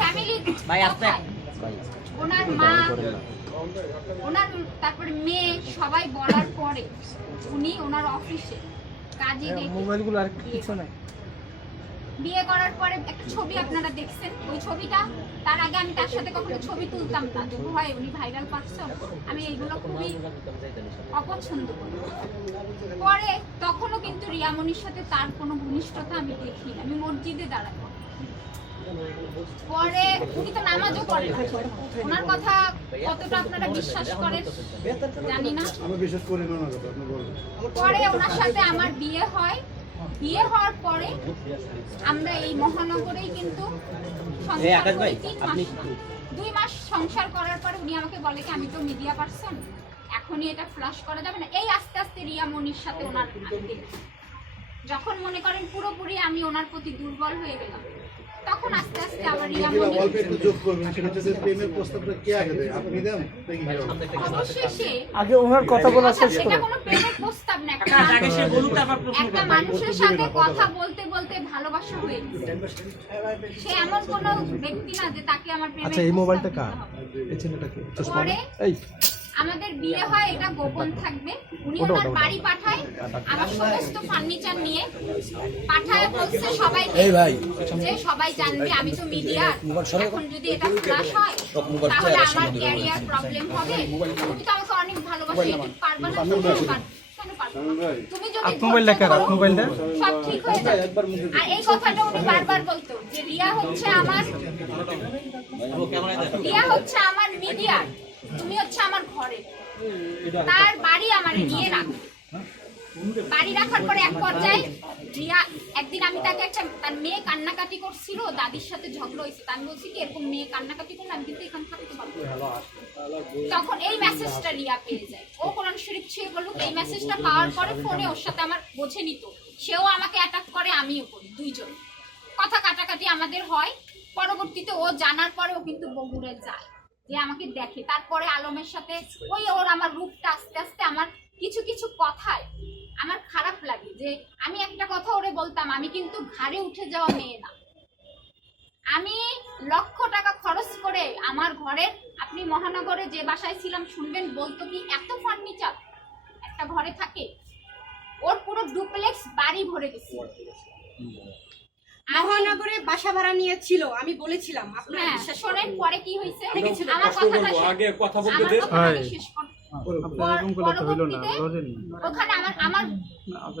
Family ওনার মা ওনার তারপরে মেয়ে সবাই বলার পরে উনি ওনার অফিসে কাজে মোবাইলগুলো আর কিছু নাই বিয়ে করার পরে একটা ছবি আপনারা দেখছেন, ওই ছবিটা তার আগে আমি তার সাথে কখনো ছবি তুলতাম না, যে ভয় উনি ভাইরাল পারসন, আমি এইগুলো খুবই অপছন্দ করি। পরে তখনও কিন্তু রিয়ামনির সাথে তার কোনো ঘনিষ্ঠতা আমি দেখি, আমি মসজিদে দাঁড়াই। পরে উনি তো নামাজও করেন, ওনার কথা কতটা আপনারা বিশ্বাস করেন জানি না। পরে ওনার সাথে আমার বিয়ে হয়, বিয়ে হওয়ার পরে আমরা এই মহানগরেই কিন্তু 2 মাস সংসার করার পরে উনি আমাকে বলে কি আমি তো মিডিয়া পারসন, এখনই এটা ফ্লাশ করা যাবে না। এই আস্তে আস্তে রিয়ামনির সাথে ওনার যখন মনে করেন পুরোপুরি আমি ওনার প্রতি দুর্বল হয়ে গেলাম, তখন আস্তে আস্তে আবার রিয়ামনি অল্প একটু যোগ করবেন, সেটা হচ্ছে প্রেমের প্রস্তাবটা কে আগে দেয়, আপনি দেন নাকি অবশ্যই আগে ওনার কথা বলা শেষ এটা করে কোনো প্রেমের প্রস্তাব না, একটা মানুষের সাথে কথা বলতে বলতে ভালোবাসা হয়ে গেছে। সে এমন কোনো ব্যক্তি না যে তাকে আমার প্রেমের আচ্ছা এই মোবাইলটা কার, এই ছেলেটাকে পরে এই আমাদের বিয়ে হয়, এটা গোপন থাকবে। উনি ওনার বাড়ি পাঠায়, আমার সমস্ত ফার্নিচার নিয়ে পাঠায়, বলছে সবাই যে সবাই জানবে আমি তো মিডিয়া, এখন যদি এটা ফ্লাশ হয় তাহলে আমার ক্যারিয়ার প্রবলেম হবে। তুমি তো আমাকে অনেক ভালোবাসো, এটা পারবা না, কেন পারবা না? তুমি যদি সব ঠিক হয়ে যাবে। আর এই কথাটা উনি বারবার বলতো যে রিয়া হচ্ছে আমার মিডিয়া, তুমি হচ্ছে আমার ঘরে। তার বাড়ি আমার নিয়ে রাখবে, বাড়ি রাখার পরে এক পর্যায়ে রিয়া একদিন আমি তাকে তার মেয়ে কান্নাকাটি করছিল, দাদির সাথে ঝগড়া হয়েছে, আমি বলছি কি এরকম মেয়ে কান্নাকাটি করলে আমি কিন্তু এখানে থাকতে পারবো। তখন এই মেসেজটা রিয়া পেয়ে যায়, ও কোরআন শরীফ ছুঁয়ে বলল, এই মেসেজটা পাওয়ার পরে ফোনে ওর সাথে আমার বোঝে নিত, সেও আমাকে অ্যাটাক করে আমিও করি, দুইজন কথা কাটাকাটি আমাদের হয়। পরবর্তীতে ও জানার পরে ও কিন্তু বগুড়ে যায়, যে আমাকে দেখে। তারপরে আলমের সাথে ওর আমার রূপটা আস্তে আস্তে আমার কিছু কিছু কথায় আমার খারাপ লাগে, যে আমি একটা কথা ওরে বলতাম, আমি কিন্তু ঘাড়ে উঠে যাওয়া মেয়ে না, আমি লক্ষ টাকা খরচ করে আমার ঘরের, আপনি মহানগরে যে বাসায় ছিলাম শুনবেন, বলতো কি এত ফার্নিচার একটা ঘরে থাকে, ওর পুরো ডুপ্লেক্স বাড়ি ভরে গেছে। মহানগরে বাসা ভাড়া নিয়েছিল, আমি বলেছিলাম আপনারা বিশ্বাস শোনেন পরে কি হয়েছে, আমার কথা বলতে দে, শেষ কর। ওখানে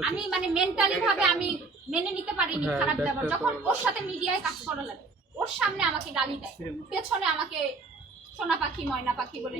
আমি মানে মেন্টালি ভাবে আমি মেনে নিতে পারিনি খারাপ ব্যবহার। যখন ওর সাথে মিডিয়ায় কাজ করা লাগে, ওর সামনে আমাকে গালি দেয়, পেছনে আমাকে সোনা পাখি ময়না পাখি বলে